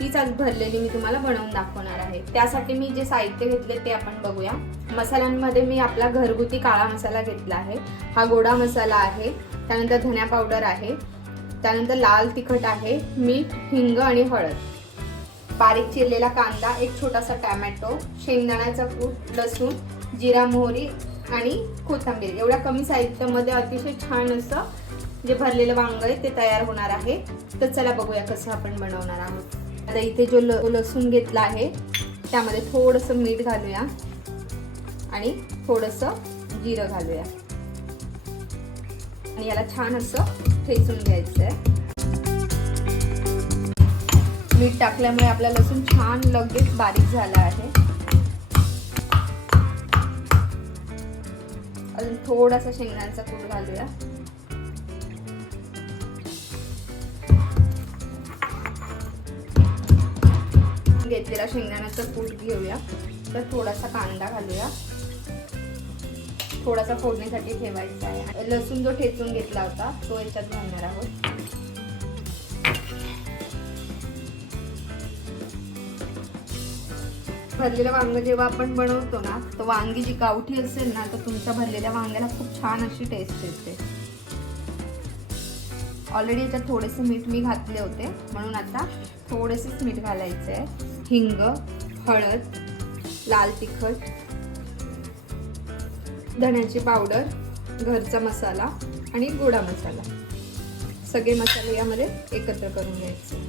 तीच आज भरलेली मी तुम्हाला बनवून दाखवणार आहे. त्यासाठी मी जे साहित्य घेतले ते आपण बघूया. मसाल्यांमध्ये मी आपला घरगुती काळा मसाला घेतला आहे. हा गोडा मसाला आहे. त्यानंतर धन्या पावडर आहे. त्यानंतर लाल तिखट आहे मीठ हिंग आणि हळद. बारीक चिरलेला कांदा एक छोटासा टॅमॅटो शेंगदाण्याचा कूट लसूण जिरा मोहरी आणि कोथंबीर. एवढ्या कमी साहित्यामध्ये अतिशय छान असं जे भरलेलं वांग आहे ते तयार होणार आहे. तर चला बघूया कसं आपण बनवणार आहोत. आता इथे जो ल लसूण घेतला आहे त्यामध्ये थोडंसं मीठ घालूया. आणि थोडंसं जिरं घालूया. आणि याला छान असं ठेचून घ्यायचं आहे मीठ टाकल्यामुळे आपला लसूण छान लगेच बारीक झाला आहे. अजून थोडासा शेंगदाण्याचा कूट घालूया. घेतलेला शेंगदाण्याचा कूट घेऊया. तर थोडासा कांदा घालूया. थोडासा फोडणीसाठी ठेवायचा आहे. लसूण जो ठेचून घेतला होता तो याच्यात घालणार आहोत. भरलेलं वांग जेव्हा आपण बनवतो ना तर वांगी जी गावठी असेल ना तर तुमच्या भरलेल्या वांग्याला खूप छान अशी टेस्ट येते. ऑलरेडी याच्यात थोडेसे मीठ मी घातले होते. म्हणून आता थोडेसेच मीठ घालायचं आहे. हिंग हळद लाल तिखट धण्याची पावडर घरचा मसाला आणि गोडा मसाला. सगळे मसाले यामध्ये एकत्र करून घ्यायचे.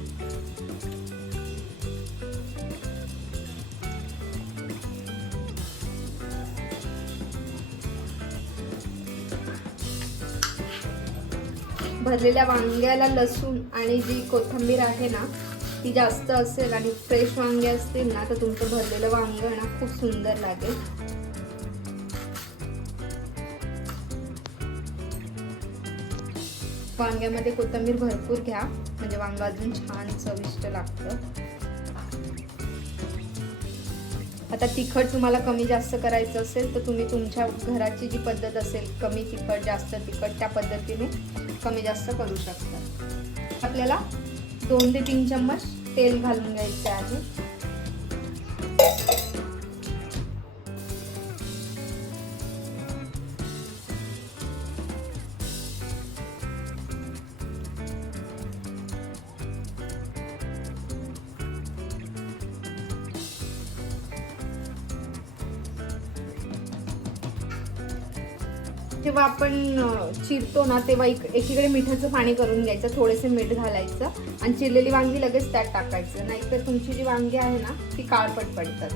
भरलेल्या वांग्याला लसूण आणि जी कोथिंबीर आहे ना ती जास्त असेल आणि फ्रेश वांगे असतील ना तर तुमचं भरलेलं वांग ना खूप सुंदर लागेल. वांग्यामध्ये कोथिंबीर भरपूर घ्या म्हणजे वांग अजून छान चविष्ट लागतं. आता तिखट तुम्हाला कमी जास्त करायचं असेल तर तुम्ही तुमच्या घराची जी पद्धत असेल कमी तिखट जास्त तिखट त्या पद्धतीने कमी जास्त करू शकता. आपल्याला दोन ते तीन चम्मच तेल घालून घ्यायचं आहे. जेव्हा आपण चिरतो ना तेव्हा एक एकीकडे मिठाचं पाणी करून घ्यायचं थोडेसे मीठ घालायचं आणि चिरलेली वांगी लगेच त्यात टाकायचं. नाहीतर तुमची जी वांगी आहे ना ती काळपट पडतात.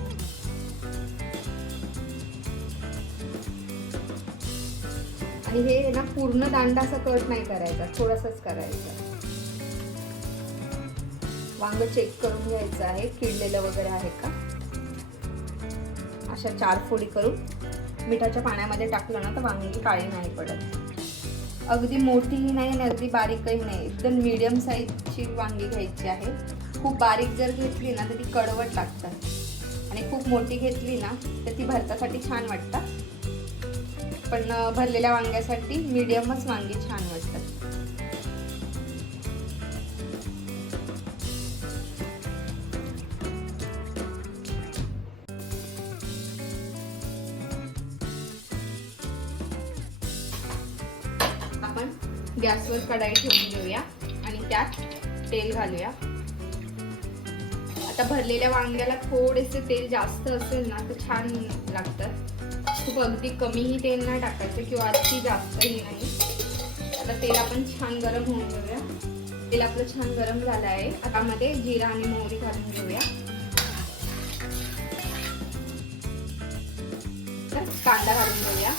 आणि हे ना पूर्ण दांडा असा कट नाही करायचा थोडासाच करायचा. वांग चेक करून घ्यायचं आहे किडलेलं वगैरे आहे का? अशा चार फोडी करून. मिठाच्या पाण्यामध्ये टाकलं ना तर वांगी काळी नाही पडत. अगदी मोठीही नाही आणि अगदी बारीकही नाही. एकदम मीडियम साईजची वांगी घ्यायची आहे. खूप बारीक जर घेतली ना तर ती कडवट लागतात. आणि खूप मोठी घेतली ना तर ती भरतासाठी छान वाटतात. पण भरलेल्या वांग्यासाठी मीडियमच वांगी छान वाटतात. गॅसवर कढाई ठेवून घेऊया आणि त्यात तेल घालूया. आता भरलेल्या वांग्याला थोडेसे तेल जास्त असेल ना तर छान लागतं. खूप अगदी कमीही तेल नाही टाकायचं किंवा अगदी जास्तही नाही. आता तेल आपण छान गरम होऊन घेऊया. तेल आपलं छान गरम झालं आहे. आता मध्ये जिरा आणि मोहरी घालून घेऊया. कांदा घालून घेऊया.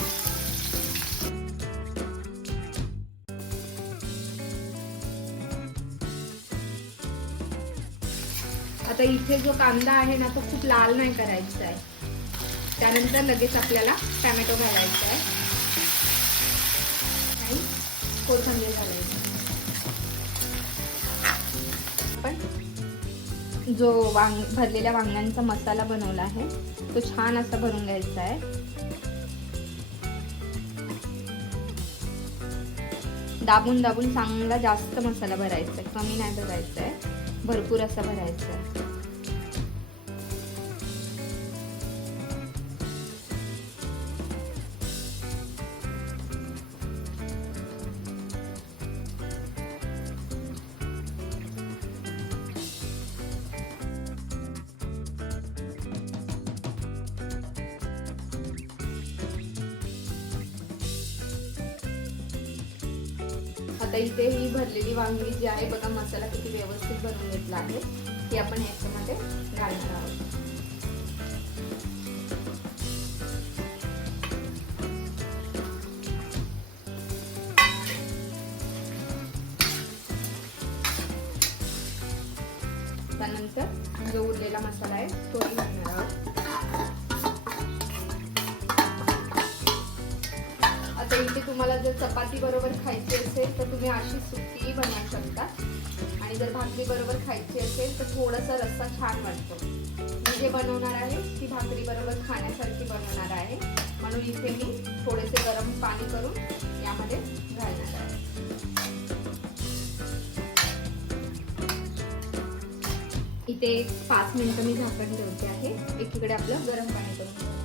आता इथे जो कांदा आहे ना तो खूप लाल नाही करायचा आहे. त्यानंतर लगेच आपल्याला टॅमॅटो घालायचा आहे. आणि कोथंबीर घालायची जो वांग भरलेल्या वांग्यांचा मसाला बनवला आहे तो छान असा भरून घ्यायचा आहे. दाबून दाबून चांगला जास्त मसाला भरायचा आहे. कमी नाही भरायचा आहे. भरपूर असा भरायचा. आता इथे ही भरलेली वांगी जी आहे बघा मसाला किती व्यवस्थित भरून घेतला आहे. ती आपण याच्यामध्ये घालणार आहोत. त्यानंतर जो उरलेला मसाला आहे तोही घालणार आहोत. आता इथे तुम्हाला जर चपाती बरोबर खायची असेल तर तुम्ही अशी सुकी बनवू शकता. आणि जर भाकरी बरोबर खायची असेल तर थोडासा रस्सा छान वाटतो. मी जे बनवणार आहे ती भाकरी बरोबर खाण्यासारखी बनवणार आहे. म्हणून इथे मी थोडेसे गरम पाणी करून यामध्ये घालणार आहे. इथे पाच मिनिटं मी झाकण ठेवते आहे. एकीकडे आपलं गरम पाणी करून.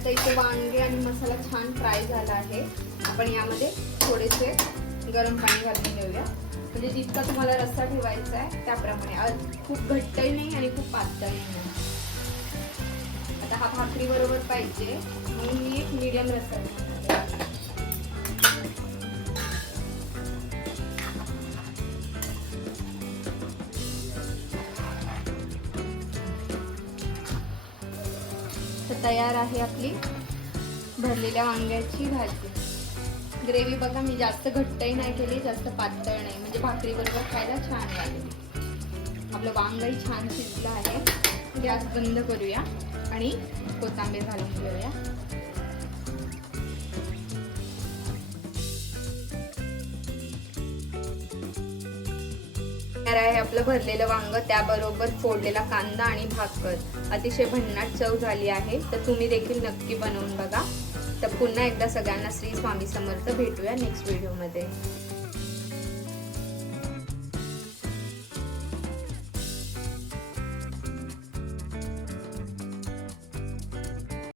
आता इथे वांगे आणि मसाला छान फ्राय झाला आहे. आपण यामध्ये थोडेसे गरम पाणी घालून घेऊया. म्हणजे जितका तुम्हाला रस्सा ठेवायचा आहे त्याप्रमाणे. खूप घट्टही नाही आणि खूप पातळही नाही. आता हा भाकरी बरोबर पाहिजे. म्हणून मी एक मीडियम रस्सा तयार आहे आपली भरलेल्या वांग्याची भाजी. ग्रेव्ही बघा मी जास्त घट्टही नाही केली जास्त पातळ नाही. म्हणजे भाकरी बरोबर खायला छान लागेल. आपलं वांगही छान शिजलं आहे. गॅस बंद करूया आणि कोथिंबीर घालून घेऊया. तयार आहे आपलं भरलेलं वांग त्याबरोबर फोडलेला कांदा आणि भाकर. अतिशय भन्नाट चव झाली आहे. तर तुम्ही देखील नक्की बनवून बघा. तर पुन्हा एकदा सगळ्यांना श्री स्वामी समर्थ भेटूया नेक्स्ट व्हिडिओमध्ये